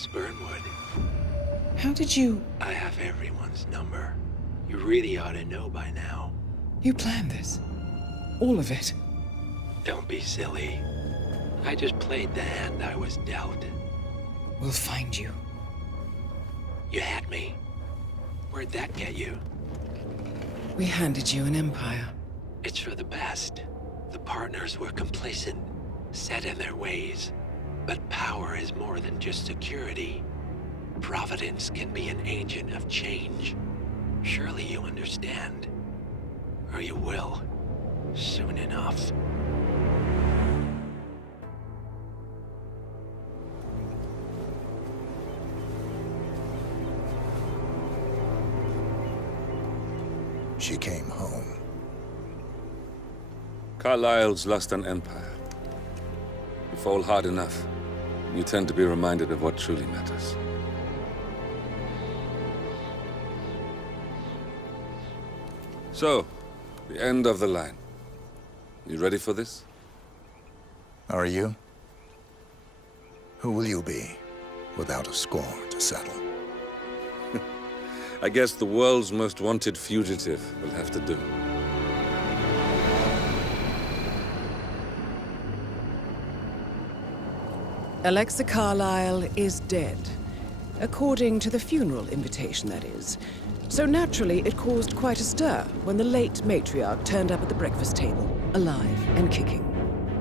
Miss Burnwood. How did you... I have everyone's number. You really ought to know by now. You planned this? All of it? Don't be silly. I just played the hand I was dealt. We'll find you. You had me. Where'd that get you? We handed you an empire. It's for the best. The partners were complacent, set in their ways. But power is more than just security. Providence can be an agent of change. Surely you understand. Or you will. Soon enough. She came home. Carlyle's lost an empire. You fall hard enough, you tend to be reminded of what truly matters. So, the end of the line. You ready for this? Are you? Who will you be, without a score to settle? I guess the world's most wanted fugitive will have to do. Alexa Carlyle is dead. According to the funeral invitation, that is. So naturally, it caused quite a stir when the late matriarch turned up at the breakfast table, alive and kicking.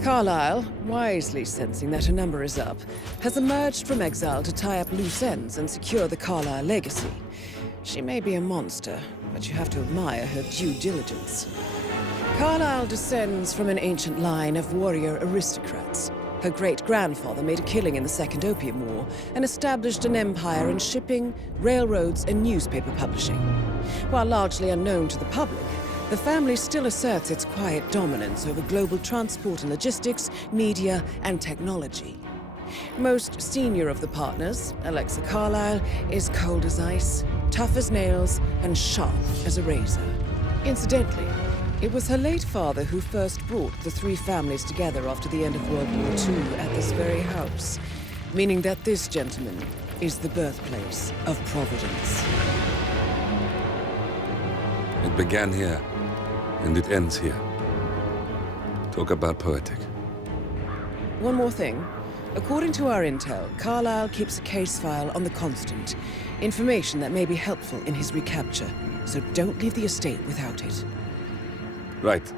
Carlyle, wisely sensing that her number is up, has emerged from exile to tie up loose ends and secure the Carlyle legacy. She may be a monster, but you have to admire her due diligence. Carlyle descends from an ancient line of warrior aristocrats. Her great-grandfather made a killing in the Second Opium War and established an empire in shipping, railroads, and newspaper publishing. While largely unknown to the public, the family still asserts its quiet dominance over global transport and logistics, media, and technology. Most senior of the partners, Alexa Carlyle, is cold as ice, tough as nails, and sharp as a razor. Incidentally, it was her late father who first brought the three families together after the end of World War II at this very house, meaning that this gentleman is the birthplace of Providence. It began here, and it ends here. Talk about poetic. One more thing. According to our intel, Carlyle keeps a case file on the Constant. Information that may be helpful in his recapture, so don't leave the estate without it. Right.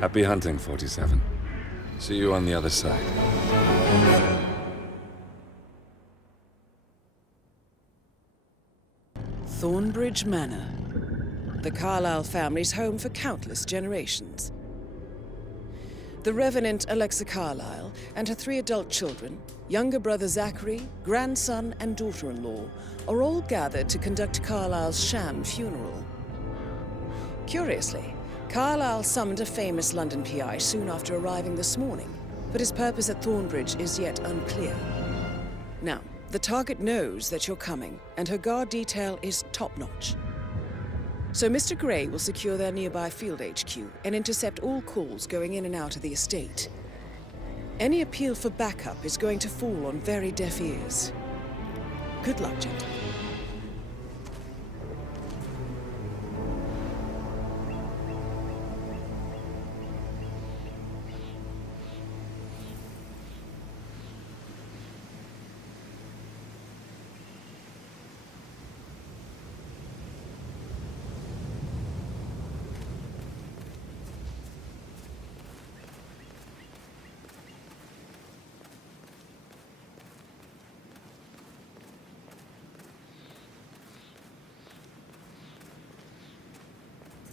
Happy hunting, 47. See you on the other side. Thornbridge Manor. The Carlyle family's home for countless generations. The Revenant Alexa Carlyle and her 3 adult children, younger brother Zachary, grandson, and daughter-in-law, are all gathered to conduct Carlyle's sham funeral. Curiously, Carlyle summoned a famous London PI soon after arriving this morning, but his purpose at Thornbridge is yet unclear. Now, the target knows that you're coming, and her guard detail is top-notch. So Mr. Gray will secure their nearby field HQ and intercept all calls going in and out of the estate. Any appeal for backup is going to fall on very deaf ears. Good luck, gentlemen.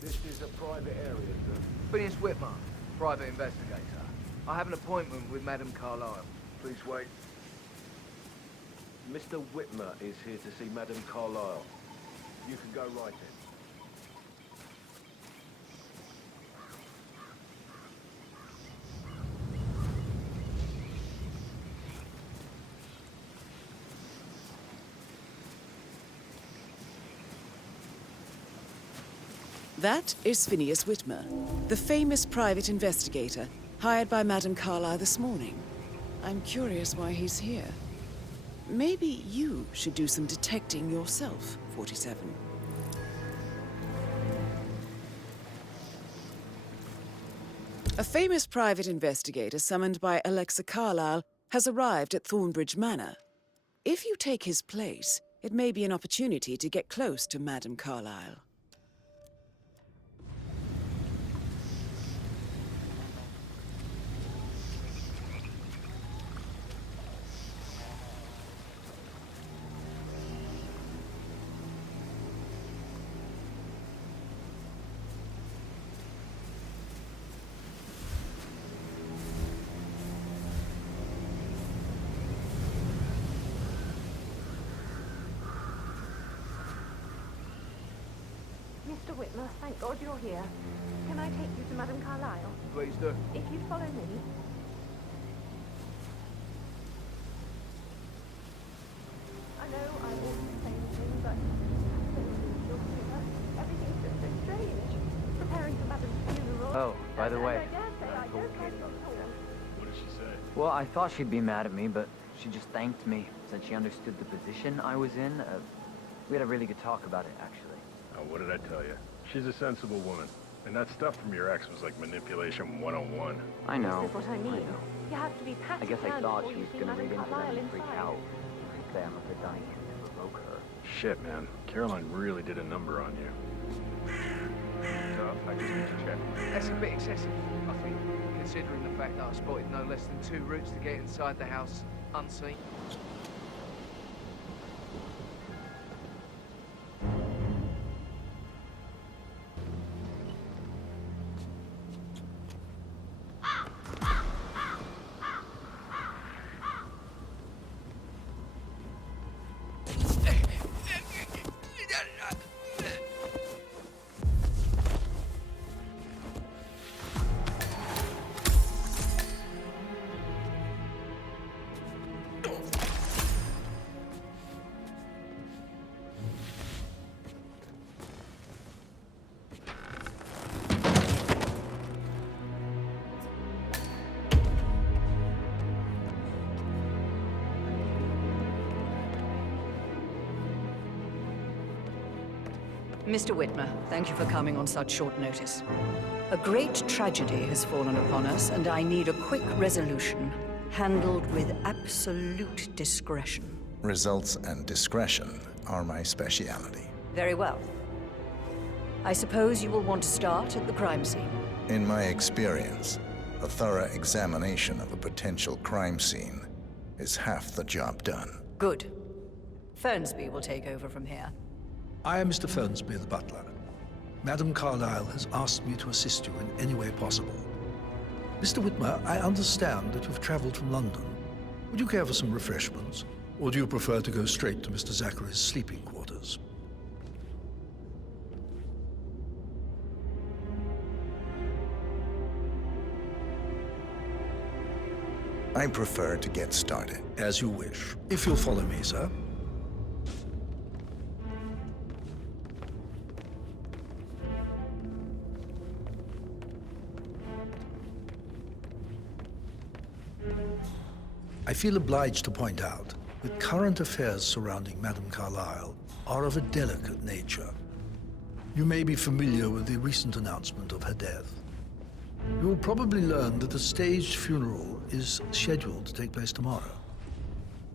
This is a private area, sir. Phineas Whitmer, private investigator. I have an appointment with Madame Carlyle. Please wait. Mr. Whitmer is here to see Madame Carlyle. You can go right in. That is Phineas Whitmer, the famous private investigator, hired by Madame Carlyle this morning. I'm curious why he's here. Maybe you should do some detecting yourself, 47. A famous private investigator summoned by Alexa Carlyle has arrived at Thornbridge Manor. If you take his place, it may be an opportunity to get close to Madame Carlyle. Mr. Whitmer, thank God you're here. Can I take you to Madame Carlyle? Please do. If you'd follow me. I know I oughtn't say anything, but everything's just so strange. Preparing for Madame's funeral. Oh, by the way. I dare say I don't care at all. What did she say? Well, I thought she'd be mad at me, but she just thanked me. Said she understood the position I was in. We had a really good talk about it, actually. Oh, what did I tell you? She's a sensible woman. And that stuff from your ex was like manipulation 101. I know. This is what I mean. You have to be I guess I patted thought before she you was see going to Madame read into Carlyle them and freak inside. out. Say I must have done it to provoke her. Shit, man. Caroline really did a number on you. I just need to check. That's a bit excessive, I think, considering the fact that I spotted no less than 2 routes to get inside the house unseen. Mr. Whitmer, thank you for coming on such short notice. A great tragedy has fallen upon us, and I need a quick resolution, handled with absolute discretion. Results and discretion are my speciality. Very well. I suppose you will want to start at the crime scene. In my experience, a thorough examination of a potential crime scene is half the job done. Good. Fernsby will take over from here. I am Mr. Fernsby, the butler. Madame Carlyle has asked me to assist you in any way possible. Mr. Whitmer, I understand that you've traveled from London. Would you care for some refreshments? Or do you prefer to go straight to Mr. Zachary's sleeping quarters? I prefer to get started. As you wish. If you'll follow me, sir. I feel obliged to point out that current affairs surrounding Madame Carlyle are of a delicate nature. You may be familiar with the recent announcement of her death. You will probably learn that a staged funeral is scheduled to take place tomorrow.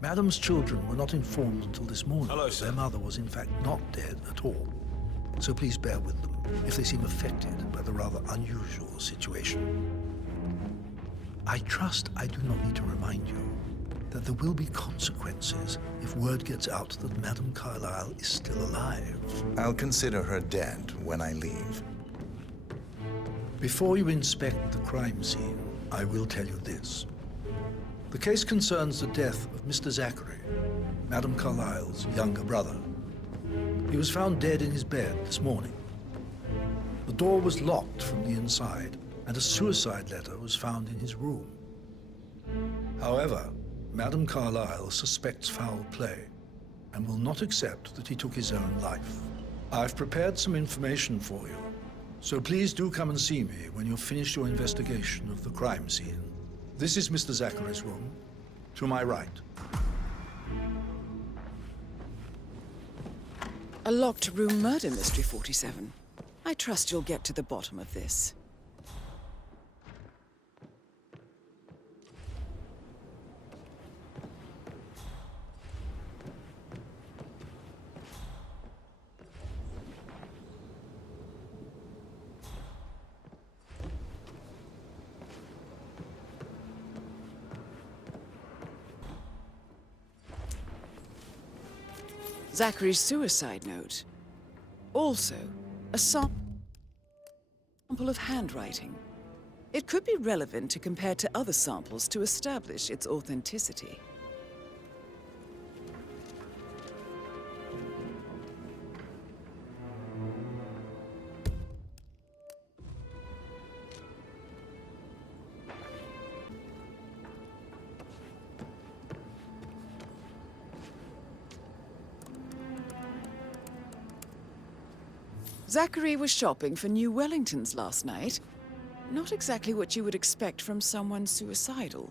Madame's children were not informed until this morning that their mother was in fact not dead at all. So please bear with them if they seem affected by the rather unusual situation. I trust I do not need to remind you that there will be consequences if word gets out that Madame Carlyle is still alive. I'll consider her dead when I leave. Before you inspect the crime scene, I will tell you this. The case concerns the death of Mr. Zachary, Madame Carlyle's younger brother. He was found dead in his bed this morning. The door was locked from the inside, and a suicide letter was found in his room. However, Madame Carlyle suspects foul play and will not accept that he took his own life. I've prepared some information for you, so please do come and see me when you've finished your investigation of the crime scene. This is Mr. Zachary's room, to my right. A locked room murder mystery, 47. I trust you'll get to the bottom of this. Zachary's suicide note. Also, a sample of handwriting. It could be relevant to compare to other samples to establish its authenticity. Zachary was shopping for new Wellingtons last night. Not exactly what you would expect from someone suicidal.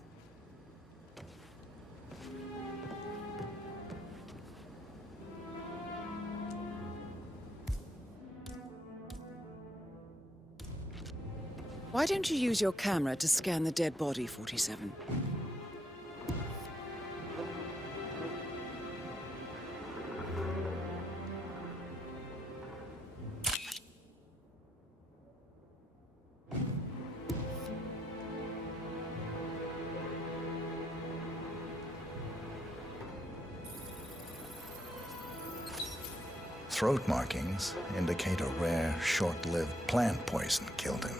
Why don't you use your camera to scan the dead body, 47? Throat markings indicate a rare, short-lived plant poison killed him.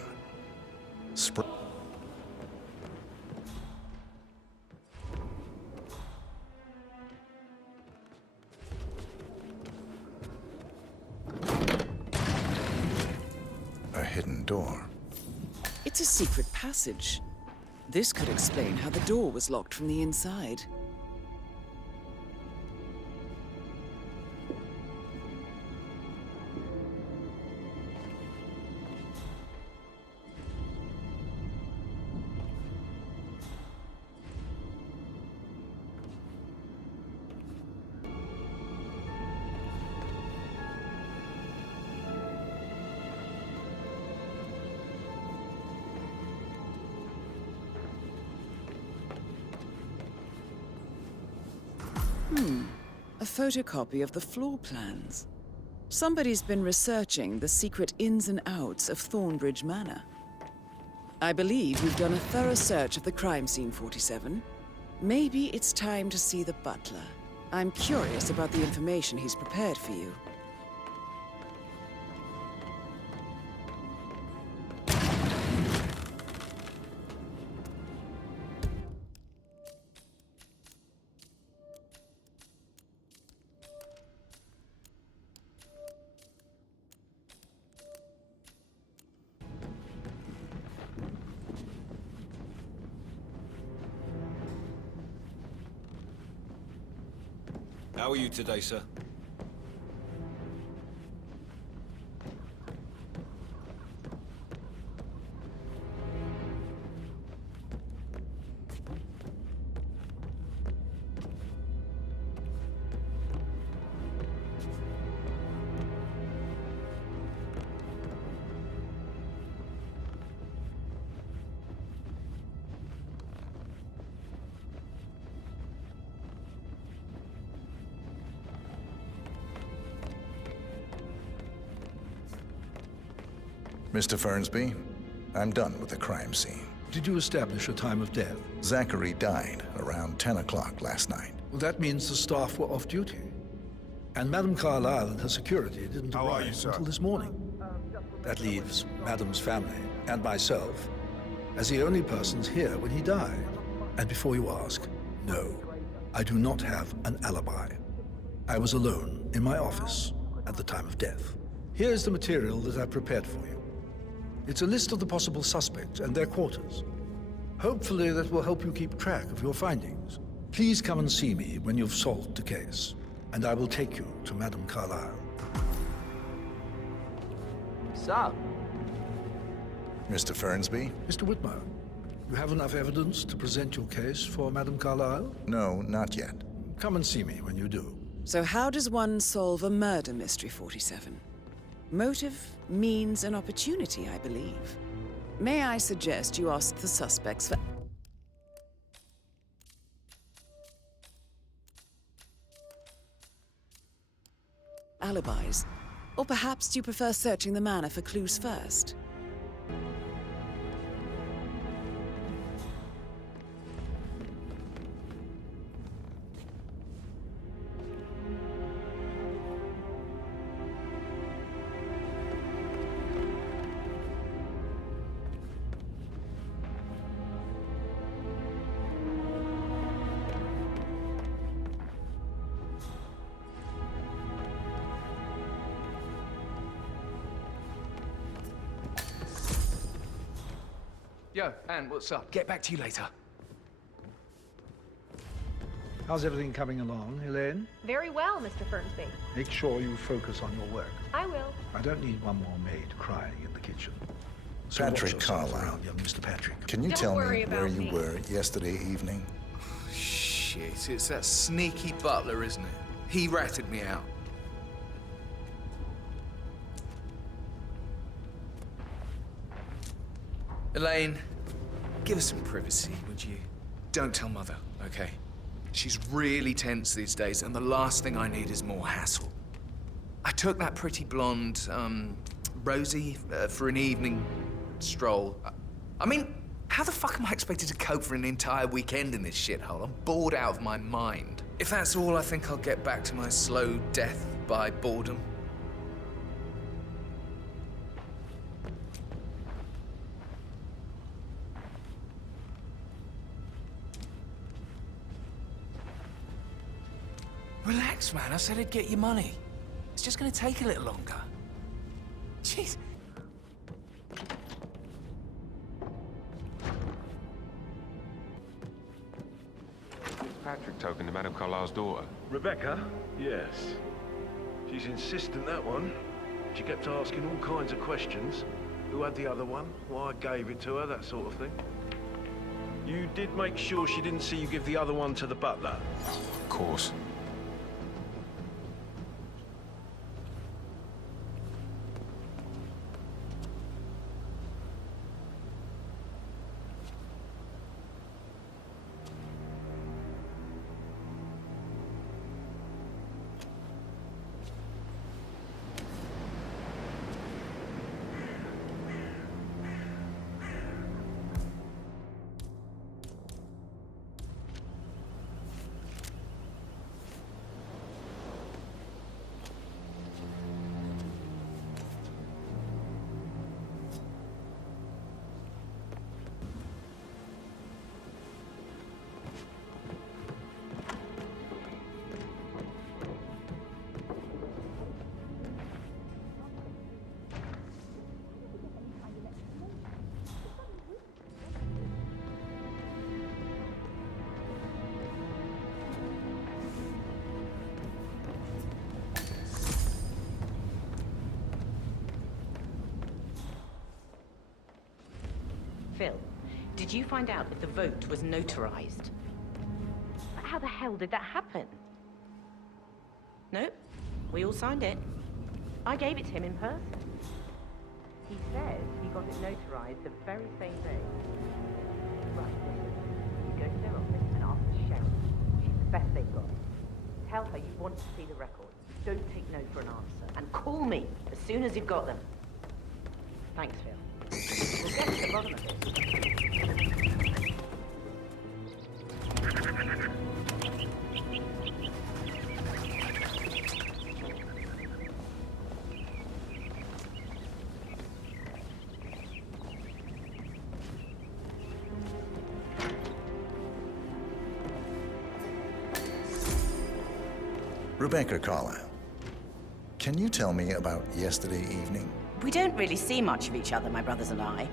A hidden door. It's a secret passage. This could explain how the door was locked from the inside. A photocopy of the floor plans. Somebody's been researching the secret ins and outs of Thornbridge Manor. I believe you've done a thorough search of the crime scene, 47. Maybe it's time to see the butler. I'm curious about the information he's prepared for you. How are you today, sir? Mr. Fernsby, I'm done with the crime scene. Did you establish a time of death? Zachary died around 10 o'clock last night. Well, that means the staff were off duty. And Madame Carlyle and her security didn't arrive until this morning. That leaves Madame's family and myself as the only persons here when he died. And before you ask, no, I do not have an alibi. I was alone in my office at the time of death. Here's the material that I prepared for you. It's a list of the possible suspects and their quarters. Hopefully that will help you keep track of your findings. Please come and see me when you've solved the case, and I will take you to Madame Carlyle. Sup? Mr. Fernsby? Mr. Whitmer, you have enough evidence to present your case for Madame Carlyle? No, not yet. Come and see me when you do. So how does one solve a murder mystery, 47? Motive, means, and opportunity, I believe. May I suggest you ask the suspects for alibis? Or perhaps you prefer searching the manor for clues first? Yo, Anne, what's up? Get back to you later. How's everything coming along, Elaine? Very well, Mr. Fernsby. Make sure you focus on your work. I will. I don't need one more maid crying in the kitchen. So Patrick watch yourself Carlyle. around, young Mr. Patrick. Can you Don't tell worry me about where you me. were yesterday evening? Shit, it's that sneaky butler, isn't it? He ratted me out. Elaine, give us some privacy, would you? Don't tell Mother, okay? She's really tense these days, and the last thing I need is more hassle. I took that pretty blonde, Rosie, for an evening stroll. I mean, how the fuck am I expected to cope for an entire weekend in this shithole? I'm bored out of my mind. If that's all, I think I'll get back to my slow death by boredom. Relax, man. I said I'd get you money. It's just gonna take a little longer. Jeez. Patrick talking to Madame Carlyle's daughter. Rebecca? Yes. She's insistent, that one. She kept asking all kinds of questions. Who had the other one? Why I gave it to her, that sort of thing. You did make sure she didn't see you give the other one to the butler? Of course. Phil, did you find out if the vote was notarized? How the hell did that happen? No, we all signed it. I gave it to him in person. He says he got it notarized the very same day. Right, listen. You go to their office and ask the sheriff. She's the best they've got. Tell her you want to see the records. Don't take no for an answer. And call me as soon as you've got them. Thanks, Phil. We'll get to the bottom of it. Rebecca Carlyle, can you tell me about yesterday evening? We don't really see much of each other, my brothers and I.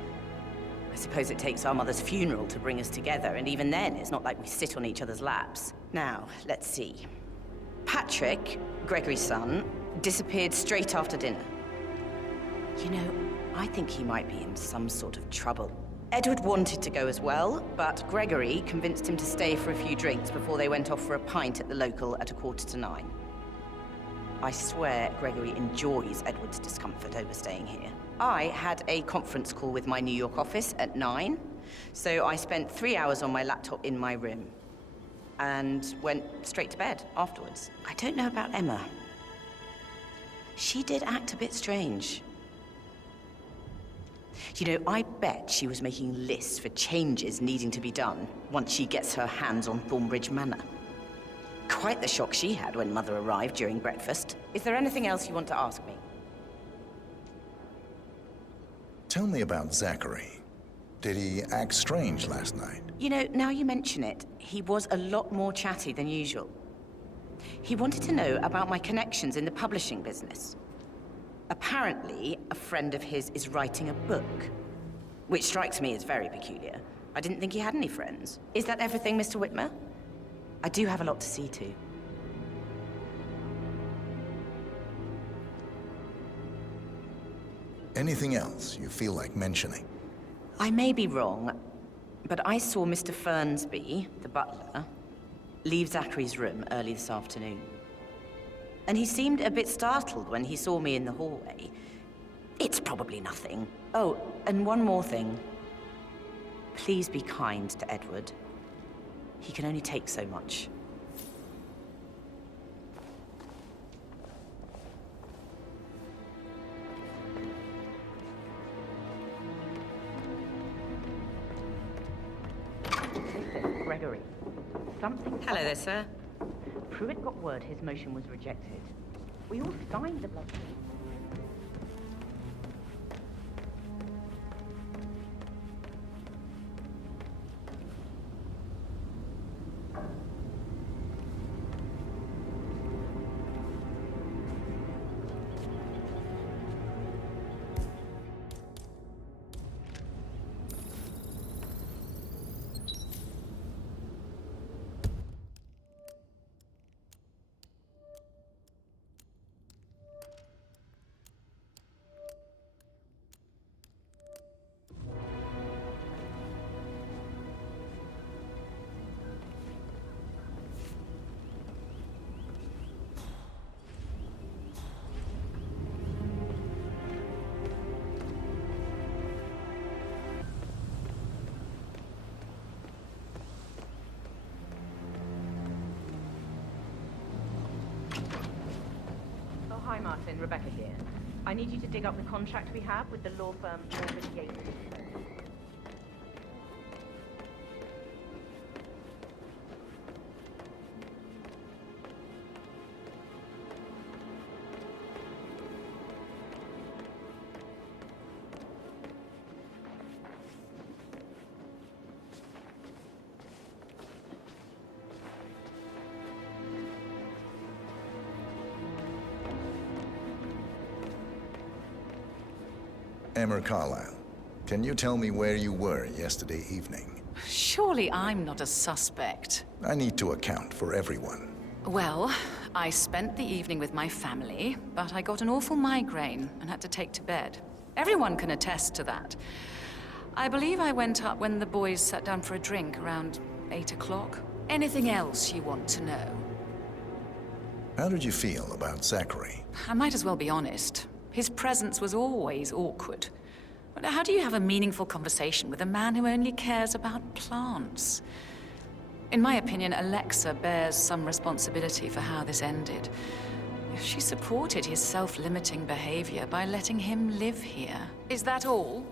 I suppose it takes our mother's funeral to bring us together, and even then, it's not like we sit on each other's laps. Now, let's see. Patrick, Gregory's son, disappeared straight after dinner. You know, I think he might be in some sort of trouble. Edward wanted to go as well, but Gregory convinced him to stay for a few drinks before they went off for a pint at the local at 8:45. I swear Gregory enjoys Edward's discomfort over staying here. I had a conference call with my New York office at 9, so I spent 3 hours on my laptop in my room and went straight to bed afterwards. I don't know about Emma. She did act a bit strange. You know, I bet she was making lists for changes needing to be done once she gets her hands on Thornbridge Manor. Quite the shock she had when Mother arrived during breakfast. Is there anything else you want to ask me? Tell me about Zachary. Did he act strange last night? You know, now you mention it, he was a lot more chatty than usual. He wanted to know about my connections in the publishing business. Apparently, a friend of his is writing a book, which strikes me as very peculiar. I didn't think he had any friends. Is that everything, Mr. Whitmer? I do have a lot to see to. Anything else you feel like mentioning? I may be wrong, but I saw Mr. Fernsby, the butler, leave Zachary's room early this afternoon. And he seemed a bit startled when he saw me in the hallway. It's probably nothing. Oh, and one more thing. Please be kind to Edward. He can only take so much. Listen, Gregory. Something... Hello there, sir. Pruitt got word his motion was rejected. We all signed the blood. Hi, Martin. Rebecca here. I need you to dig up the contract we have with the law firm Morgan Yates. Emma Carlyle, can you tell me where you were yesterday evening? Surely I'm not a suspect. I need to account for everyone. Well, I spent the evening with my family, but I got an awful migraine and had to take to bed. Everyone can attest to that. I believe I went up when the boys sat down for a drink around 8 o'clock. Anything else you want to know? How did you feel about Zachary? I might as well be honest. His presence was always awkward. But how do you have a meaningful conversation with a man who only cares about plants? In my opinion, Alexa bears some responsibility for how this ended. She supported his self-limiting behavior by letting him live here. Is that all?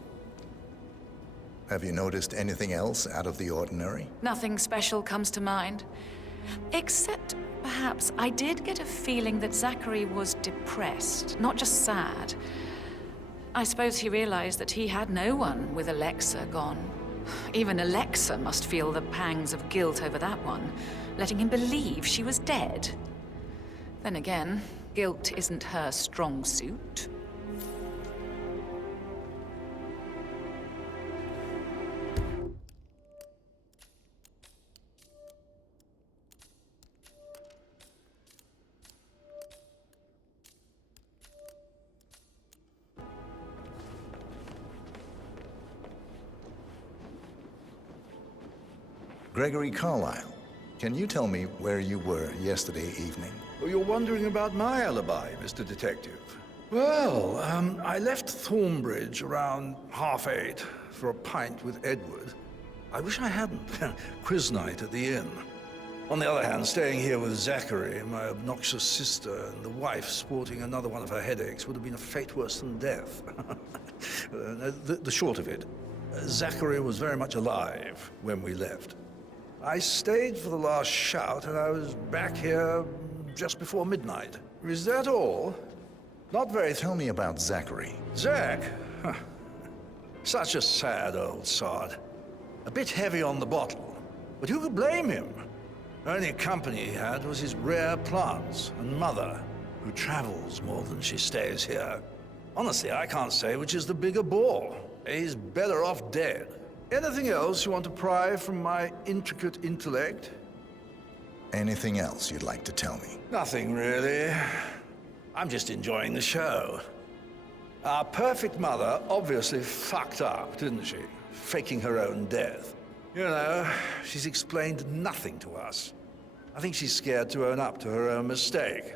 Have you noticed anything else out of the ordinary? Nothing special comes to mind. Except, perhaps, I did get a feeling that Zachary was depressed, not just sad. I suppose he realized that he had no one with Alexa gone. Even Alexa must feel the pangs of guilt over that one, letting him believe she was dead. Then again, guilt isn't her strong suit. Gregory Carlyle, Can you tell me where you were yesterday evening? Oh, you're wondering about my alibi, Mr. Detective. Well, I left Thornbridge around 8:30 for a pint with Edward. I wish I hadn't. Quiz night at the inn. On the other hand, staying here with Zachary, my obnoxious sister, and the wife sporting another one of her headaches would have been a fate worse than death. The short of it, Zachary was very much alive when we left. I stayed for the last shout, and I was back here just before midnight. Is that all? Not very... Tell me about Zachary. Zach? Huh. Such a sad old sod. A bit heavy on the bottle, but who could blame him? Only company he had was his rare plants and mother, who travels more than she stays here. Honestly, I can't say which is the bigger bore. He's better off dead. Anything else you want to pry from my intricate intellect? Anything else you'd like to tell me? Nothing, really. I'm just enjoying the show. Our perfect mother obviously fucked up, didn't she? Faking her own death. You know, she's explained nothing to us. I think she's scared to own up to her own mistake.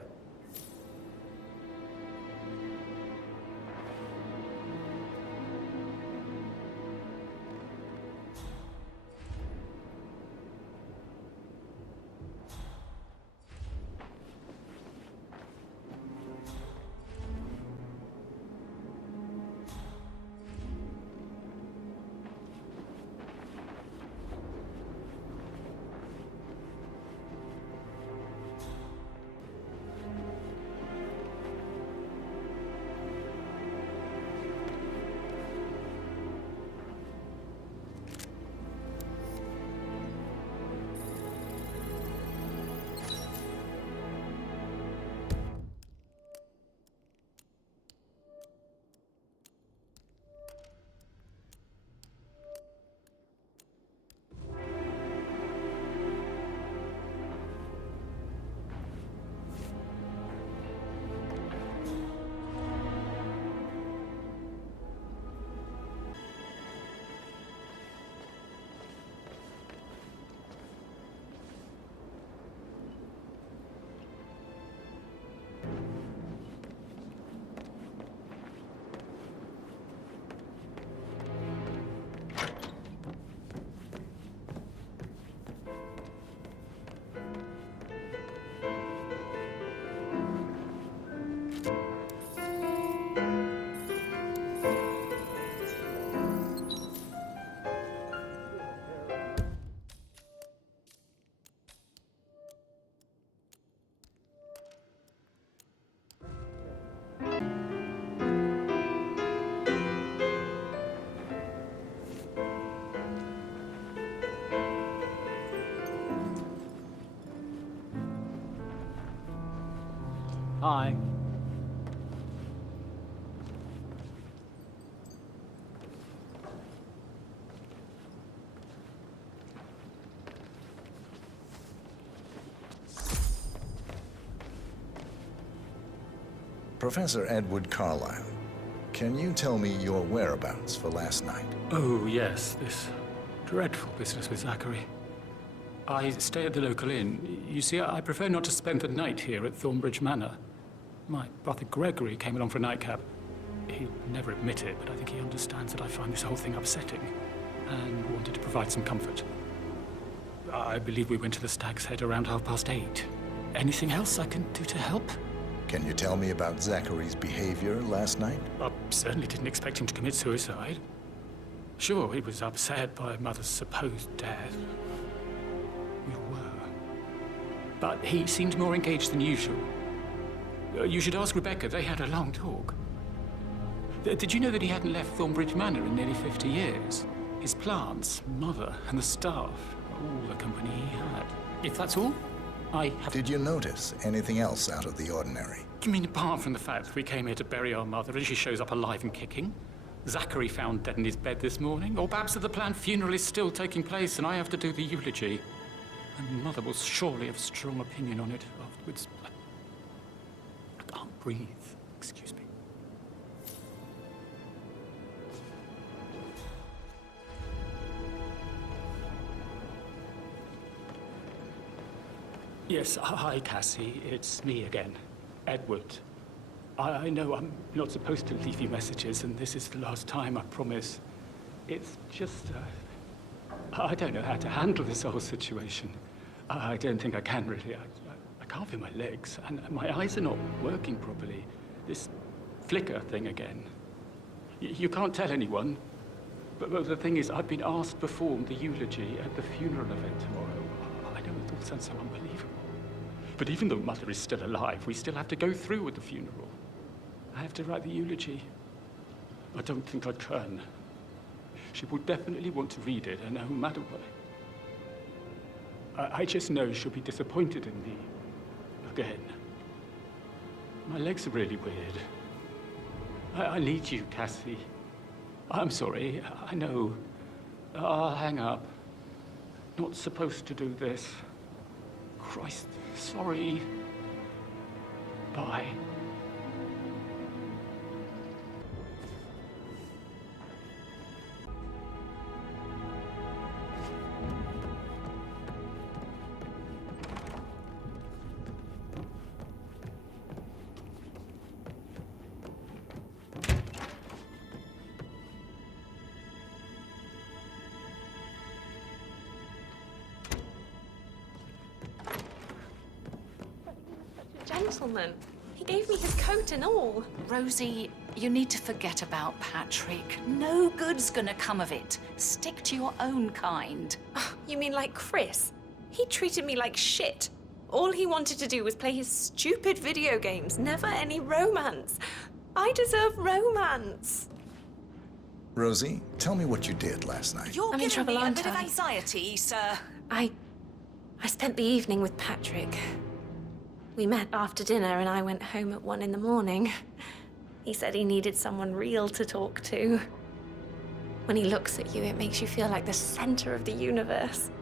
Hi. Professor Edward Carlyle, can you tell me your whereabouts for last night? Oh, yes, this dreadful business with Zachary. I stay at the local inn. You see, I prefer not to spend the night here at Thornbridge Manor. My brother Gregory came along for a nightcap. He'd never admit it, but I think he understands that I find this whole thing upsetting and wanted to provide some comfort. I believe we went to the Stag's Head around 8:30. Anything else I can do to help? Can you tell me about Zachary's behavior last night? I certainly didn't expect him to commit suicide. Sure, he was upset by Mother's supposed death. We were. But he seemed more engaged than usual. You should ask Rebecca. They had a long talk. Did you know that he hadn't left Thornbridge Manor in nearly 50 years? His plants, Mother, and the staff, all the company he had. If that's all, I have... Did you notice anything else out of the ordinary? You mean apart from the fact that we came here to bury our mother and she shows up alive and kicking? Zachary found dead in his bed this morning? Or perhaps that the planned funeral is still taking place and I have to do the eulogy? And Mother will surely have a strong opinion on it afterwards. I can't breathe. Excuse me. Yes, hi, Cassie. It's me again, Edward. I know I'm not supposed to leave you messages, and this is the last time, I promise. It's just, I don't know how to handle this whole situation. I don't think I can, really. I can't feel my legs, and my eyes are not working properly. This flicker thing again. You can't tell anyone, but the thing is, I've been asked to perform the eulogy at the funeral event tomorrow. I know it all sounds so unbelievable. But even though Mother is still alive, we still have to go through with the funeral. I have to write the eulogy. I don't think I can. She will definitely want to read it, and no matter what. I just know she'll be disappointed in me. Again. My legs are really weird. I need you, Cassie. I'm sorry, I know. I'll hang up. Not supposed to do this. Christ, sorry. Bye. Gentleman. He gave me his coat and all. Rosie, you need to forget about Patrick. No good's gonna come of it. Stick to your own kind. Oh, you mean like Chris? He treated me like shit. All he wanted to do was play his stupid video games, never any romance. I deserve romance. Rosie, tell me what you did last night. You're I'm in giving trouble, me a aren't bit of I? anxiety, sir. I spent the evening with Patrick. We met after dinner and I went home at 1 in the morning. He said he needed someone real to talk to. When he looks at you, it makes you feel like the center of the universe.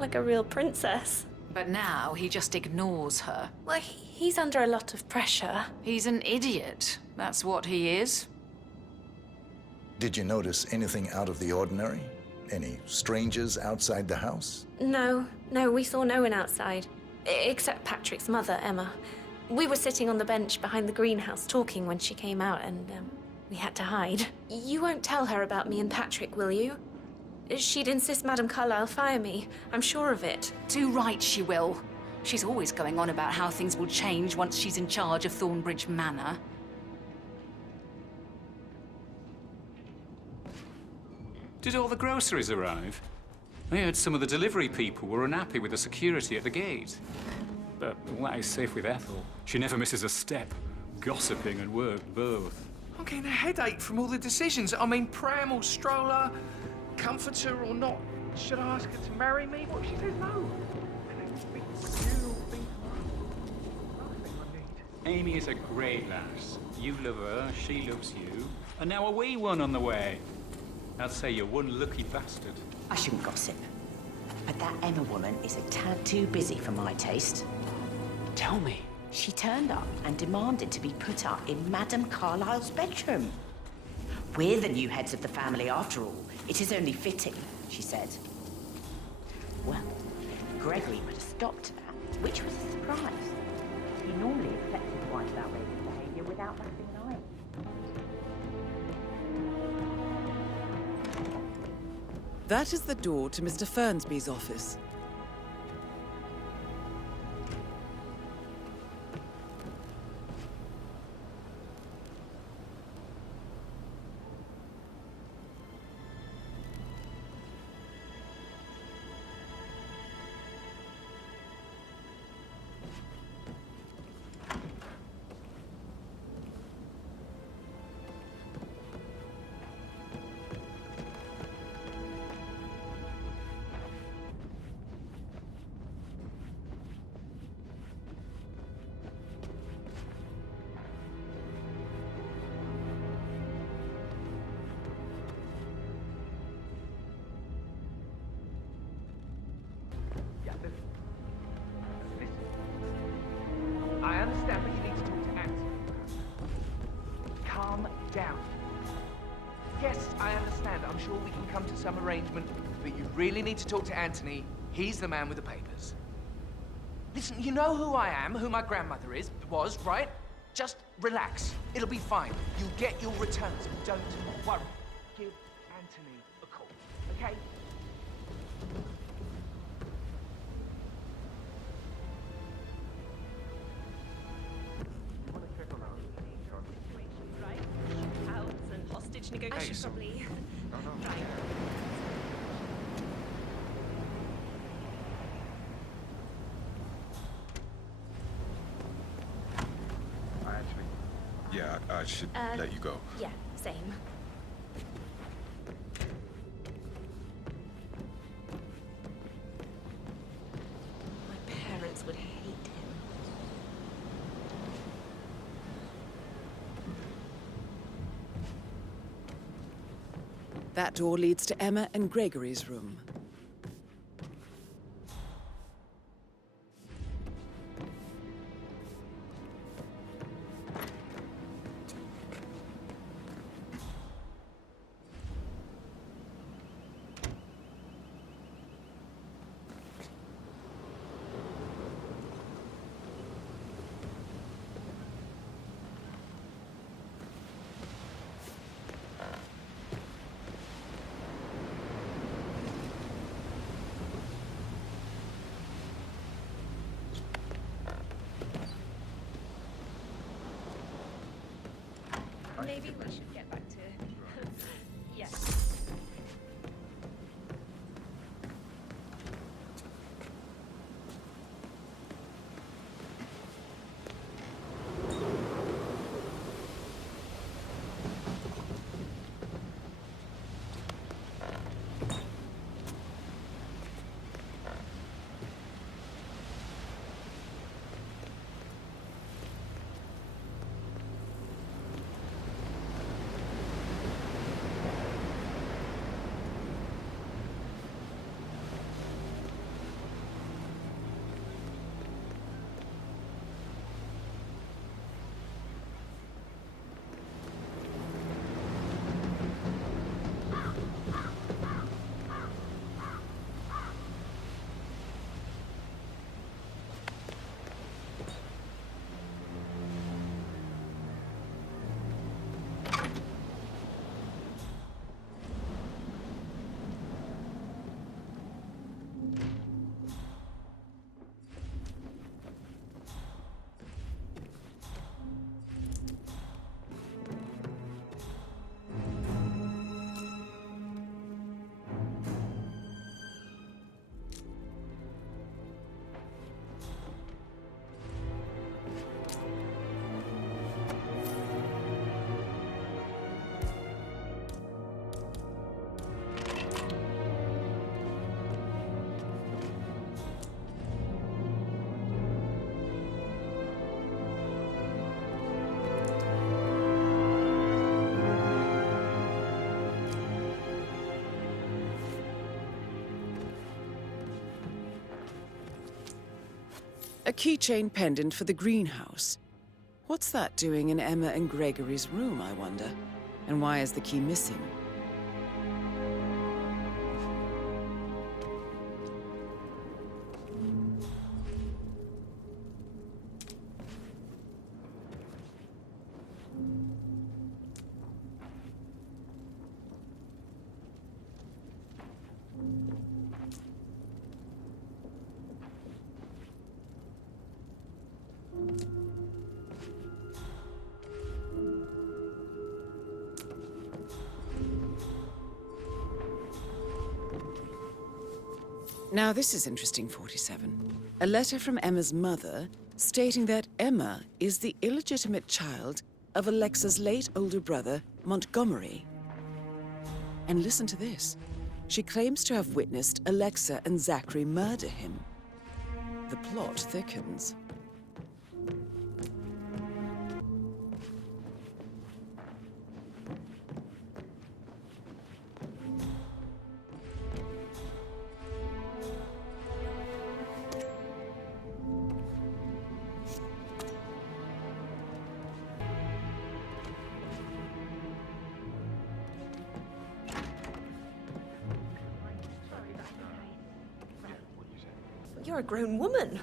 Like a real princess. But now he just ignores her. Well, he's under a lot of pressure. He's an idiot. That's what he is. Did you notice anything out of the ordinary? Any strangers outside the house? No, we saw no one outside. Except Patrick's mother, Emma. We were sitting on the bench behind the greenhouse talking when she came out and we had to hide. You won't tell her about me and Patrick, will you? She'd insist Madame Carlyle fire me. I'm sure of it. Too right she will. She's always going on about how things will change once she's in charge of Thornbridge Manor. Did all the groceries arrive? I heard some of the delivery people were unhappy with the security at the gate. But all that is safe with Ethel. She never misses a step, gossiping and work both. I'm getting a headache from all the decisions. I mean, pram or stroller, comforter or not. Should I ask her to marry me? What if she says no? Amy is a great lass. You love her, she loves you. And now a wee one on the way. I'd say you're one lucky bastard. I shouldn't gossip, but that Emma woman is a tad too busy for my taste. Tell me. She turned up and demanded to be put up in Madame Carlyle's bedroom. We're the new heads of the family after all. It is only fitting, she said. Well, Gregory put a stop to that, which was a surprise. He normally accepts his wife's outrageous behavior without batting an eye. That is the door to Mr. Fernsby's office. I understand, but you need to talk to Anthony. Calm down. Yes, I understand. I'm sure we can come to some arrangement, but you really need to talk to Anthony. He's the man with the papers. Listen, you know who I am, who my grandmother was, right? Just relax. It'll be fine. You'll get your returns. Don't worry. Give Anthony a call, okay? Shootouts and hostage negotiations, probably. Right. Yeah, I should let you go. Yeah, same. My parents would hate him. That door leads to Emma and Gregory's room. Maybe we should get back to... yeah. A keychain pendant for the greenhouse. What's that doing in Emma and Gregory's room, I wonder? And why is the key missing? Now this is interesting, 47. A letter from Emma's mother stating that Emma is the illegitimate child of Alexa's late older brother, Montgomery. And listen to this. She claims to have witnessed Alexa and Zachary murder him. The plot thickens. You're a grown woman.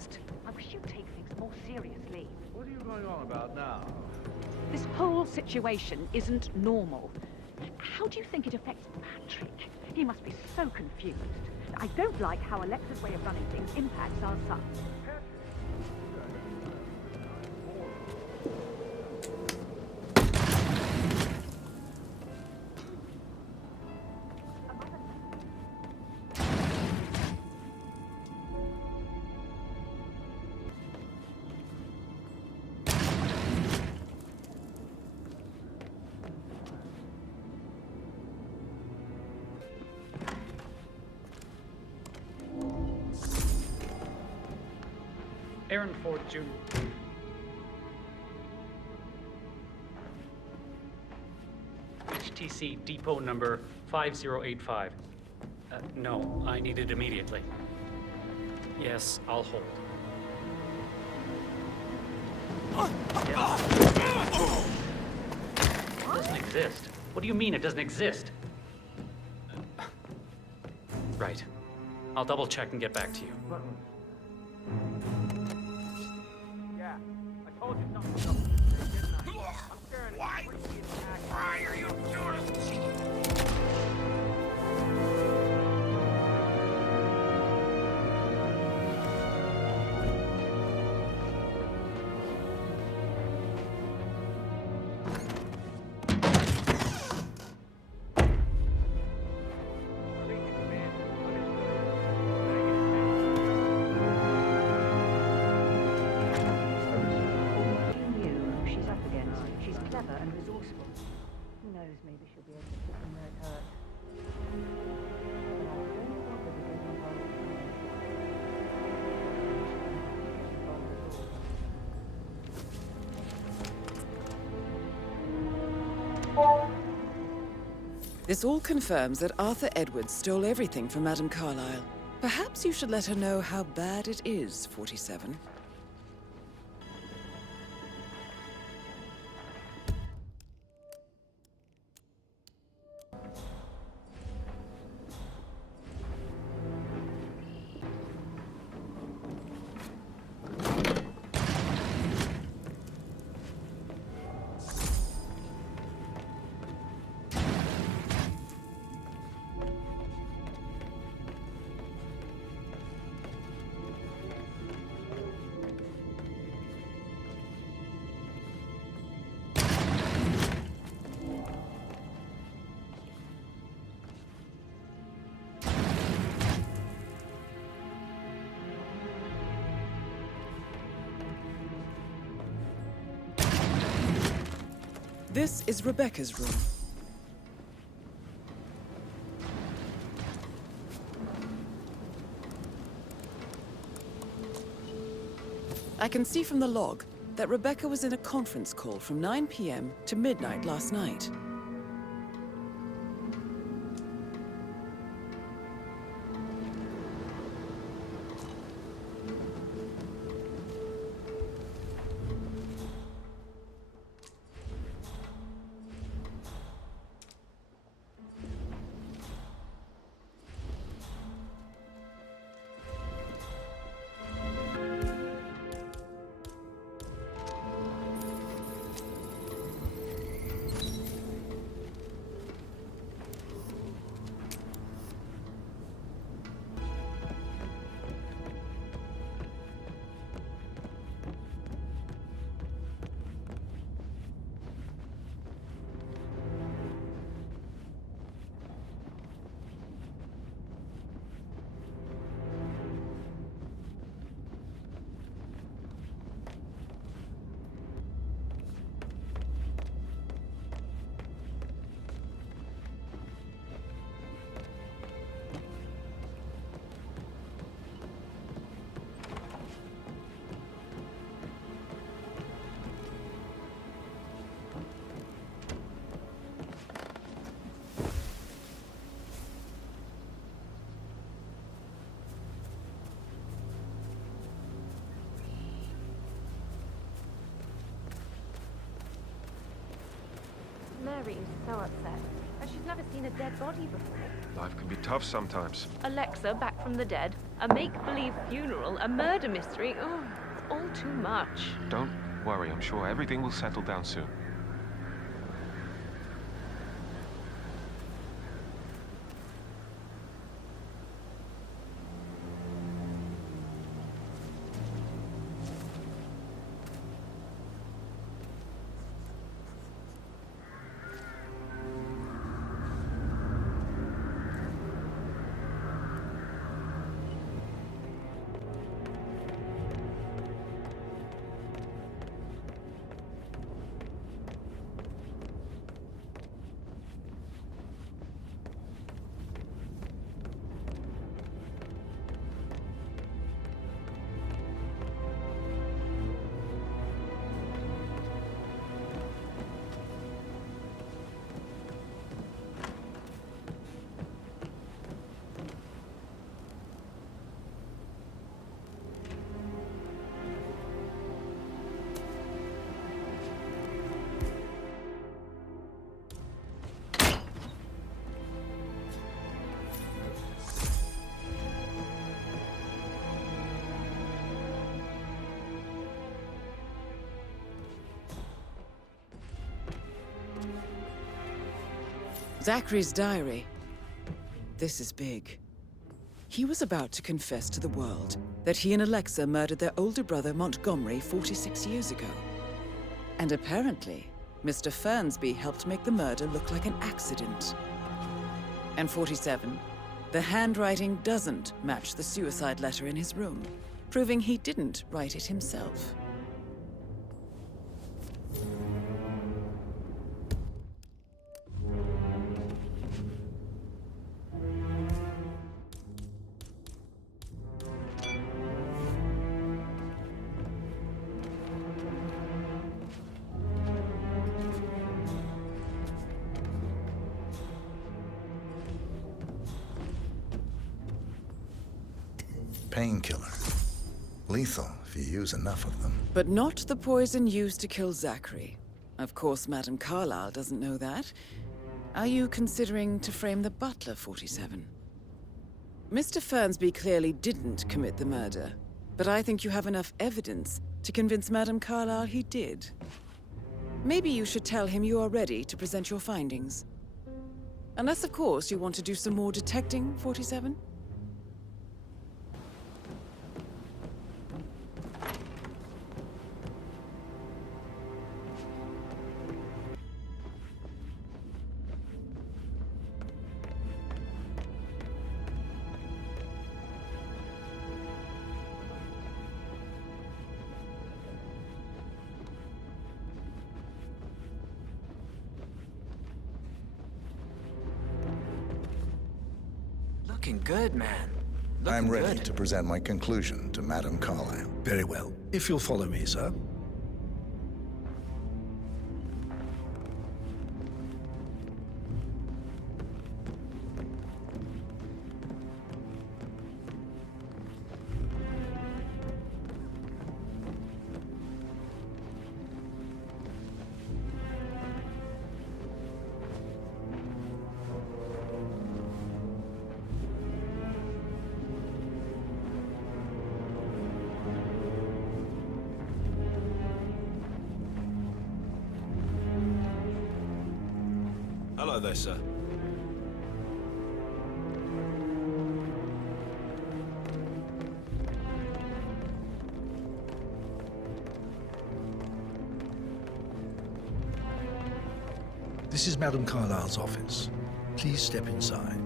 August. I wish you'd take things more seriously. What are you going on about now? This whole situation isn't normal. How do you think it affects Patrick? He must be so confused. I don't like how Alexa's way of running things impacts our son. Aaron Ford Jr. HTC depot number 5085. No, I need it immediately. Yes, I'll hold. Yes. It doesn't exist. What do you mean it doesn't exist? Right. I'll double check and get back to you. Yeah, I told you something was up, didn't I? I'm staring at you. Why are you doing this? Clever and resourceful. Who knows, maybe she'll be able to put them where it hurts. But I don't want her to get involved. This all confirms that Arthur Edwards stole everything from Madame Carlyle. Perhaps you should let her know how bad it is, 47. This is Rebecca's room. I can see from the log that Rebecca was in a conference call from 9 p.m. to midnight last night. Mary is so upset. Has she She's never seen a dead body before. Life can be tough sometimes. Alexa back from the dead, a make-believe funeral, a murder mystery. Oh, it's all too much. Don't worry, I'm sure everything will settle down soon. Zachary's diary. This is big. He was about to confess to the world that he and Alexa murdered their older brother Montgomery 46 years ago. And apparently, Mr. Fernsby helped make the murder look like an accident. And 47, the handwriting doesn't match the suicide letter in his room, proving he didn't write it himself. Painkiller. Lethal if you use enough of them. But not the poison used to kill Zachary. Of course, Madame Carlyle doesn't know that. Are you considering to frame the butler, 47? Mr. Fernsby clearly didn't commit the murder, but I think you have enough evidence to convince Madame Carlyle he did. Maybe you should tell him you are ready to present your findings. Unless, of course, you want to do some more detecting, 47? Looking good, man. I'm ready to present my conclusion to Madame Carlyle. Very well. If you'll follow me, sir. Hello there, sir. This is Madame Carlyle's office. Please step inside.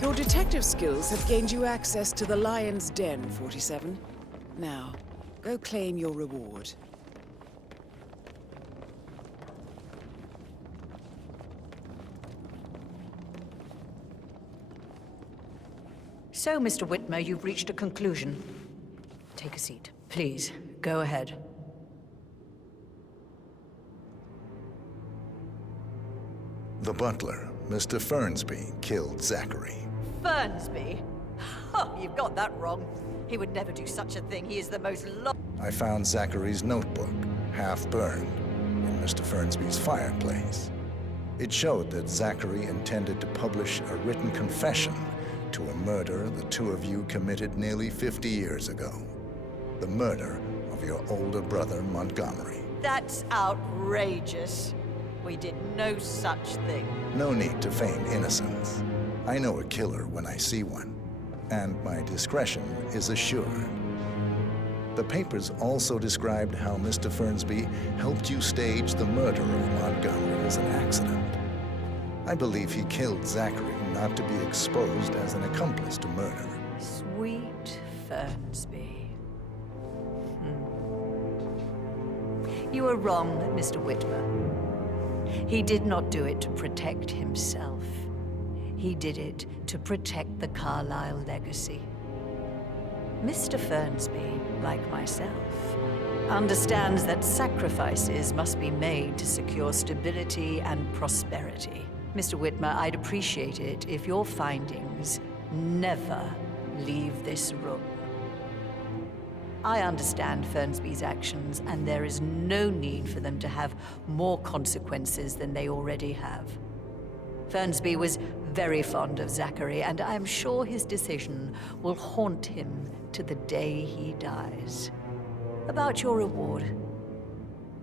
Your detective skills have gained you access to the Lion's Den, 47. Now, go claim your reward. So, Mr. Whitmer, you've reached a conclusion. Take a seat. Please, go ahead. The butler, Mr. Fernsby, killed Zachary. Fernsby? Oh, you've got that wrong. He would never do such a thing. He is the most I found Zachary's notebook, half burned, in Mr. Fernsby's fireplace. It showed that Zachary intended to publish a written confession to a murder the two of you committed nearly 50 years ago. The murder of your older brother, Montgomery. That's outrageous. We did no such thing. No need to feign innocence. I know a killer when I see one, and my discretion is assured. The papers also described how Mr. Fernsby helped you stage the murder of Montgomery as an accident. I believe he killed Zachary not to be exposed as an accomplice to murder. Sweet Fernsby. You are wrong, Mr. Whitmer. He did not do it to protect himself. He did it to protect the Carlyle legacy. Mr. Fernsby, like myself, understands that sacrifices must be made to secure stability and prosperity. Mr. Whitmer, I'd appreciate it if your findings never leave this room. I understand Fernsby's actions, and there is no need for them to have more consequences than they already have. Fernsby was very fond of Zachary, and I'm sure his decision will haunt him to the day he dies. About your reward,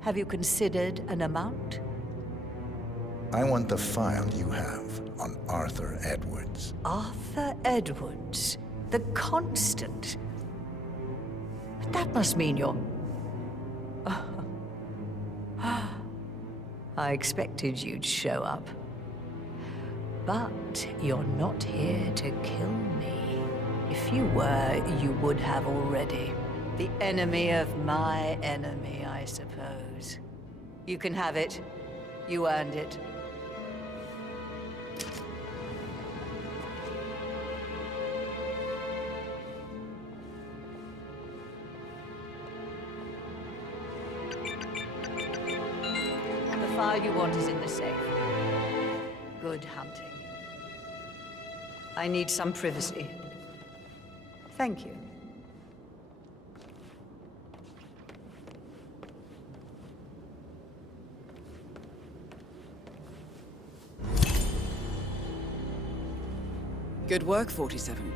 have you considered an amount? I want the file you have on Arthur Edwards. Arthur Edwards, the Constant. But that must mean you're... I expected you'd show up. But you're not here to kill me. If you were, you would have already. The enemy of my enemy, I suppose. You can have it. You earned it. The file you want is in the safe. Good hunting. I need some privacy. Thank you. Good work, 47.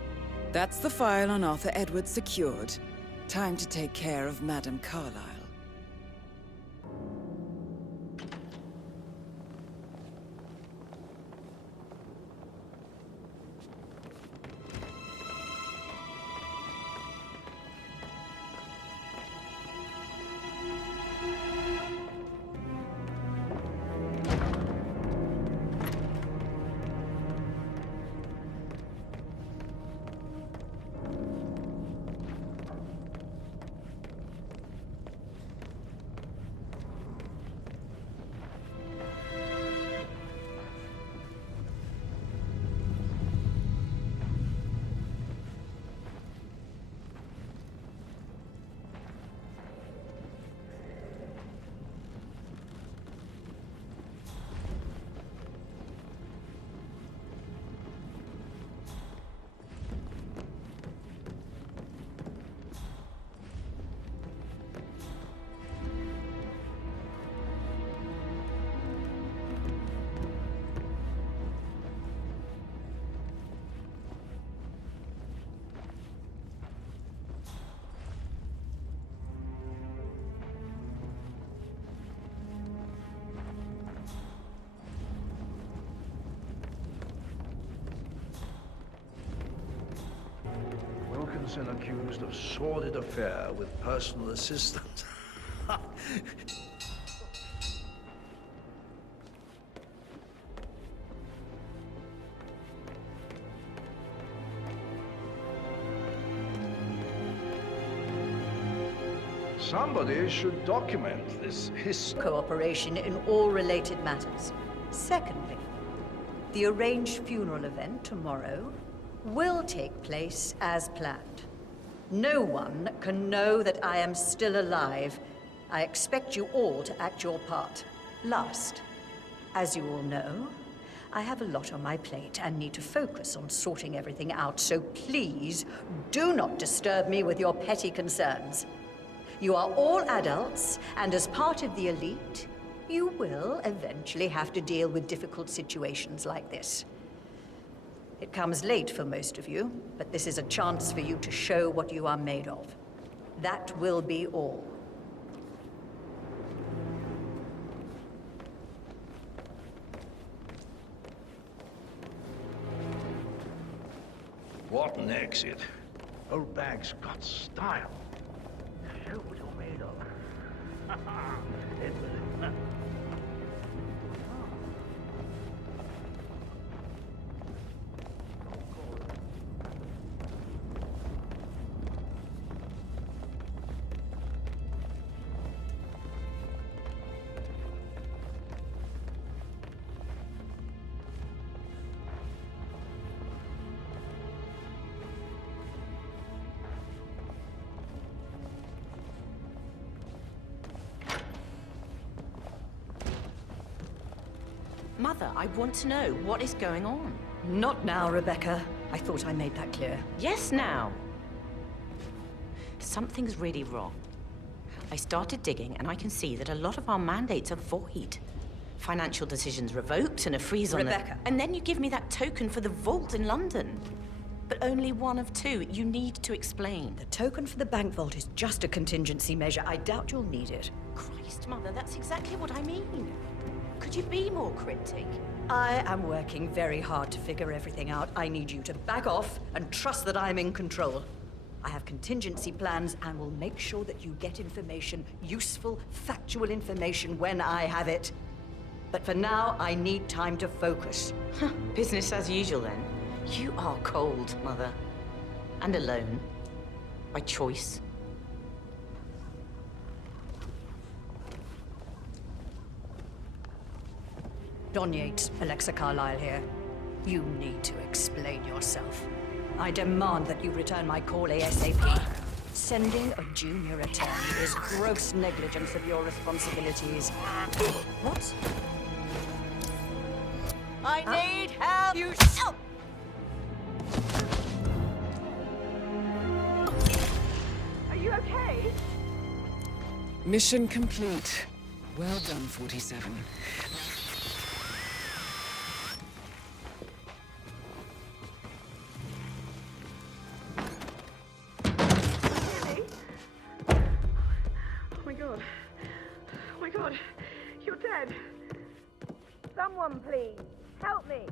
That's the file on Arthur Edwards secured. Time to take care of Madame Carlyle. Wilkinson accused of sordid affair with personal assistant. Somebody should document this history. Cooperation in all related matters. Secondly, the arranged funeral event tomorrow will take place as planned. No one can know that I am still alive. I expect you all to act your part. Last, as you all know, I have a lot on my plate and need to focus on sorting everything out, so please do not disturb me with your petty concerns. You are all adults, and as part of the elite, You will eventually have to deal with difficult situations like this. It comes late for most of you, but this is a chance for you to show what you are made of. That will be all. What an exit. Old bag's got style. Show what you're made of. Mother, I want to know what is going on. Not now, Rebecca. I thought I made that clear. Yes, now. Something's really wrong. I started digging and I can see that a lot of our mandates are void. Financial decisions revoked and a freeze on Rebecca. And then you give me that token for the vault in London. But only one of two. You need to explain. The token for the bank vault is just a contingency measure. I doubt you'll need it. Christ, Mother, that's exactly what I mean. Could you be more cryptic? I am working very hard to figure everything out. I need you to back off and trust that I'm in control. I have contingency plans and will make sure that you get information, useful, factual information when I have it. But for now, I need time to focus. Business as usual, then. You are cold, Mother. And alone. By choice. Don Yates, Alexa Carlyle here. You need to explain yourself. I demand that you return my call ASAP. Sending a junior attorney is gross negligence of your responsibilities. What? I need help! You help! Are you okay? Mission complete. Well done, 47. Oh my god, you're dead. Someone please, help me.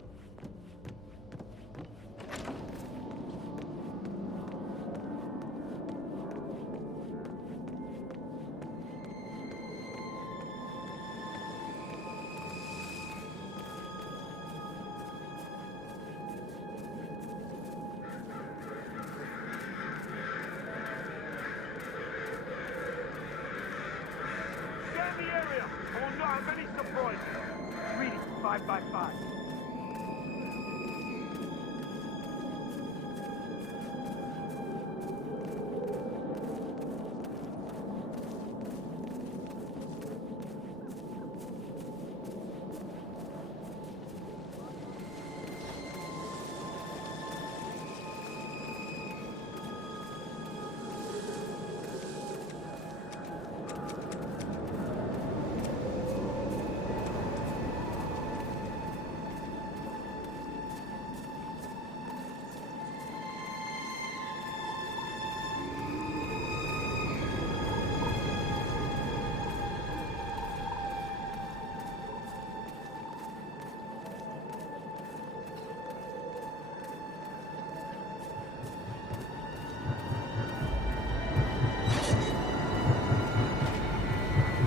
Scan the area! I will not have any surprises! Reading 5 by 5.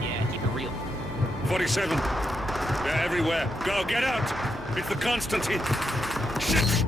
Yeah, keep it real. 47. They're everywhere. Go, get out! It's the Constantine. Shit!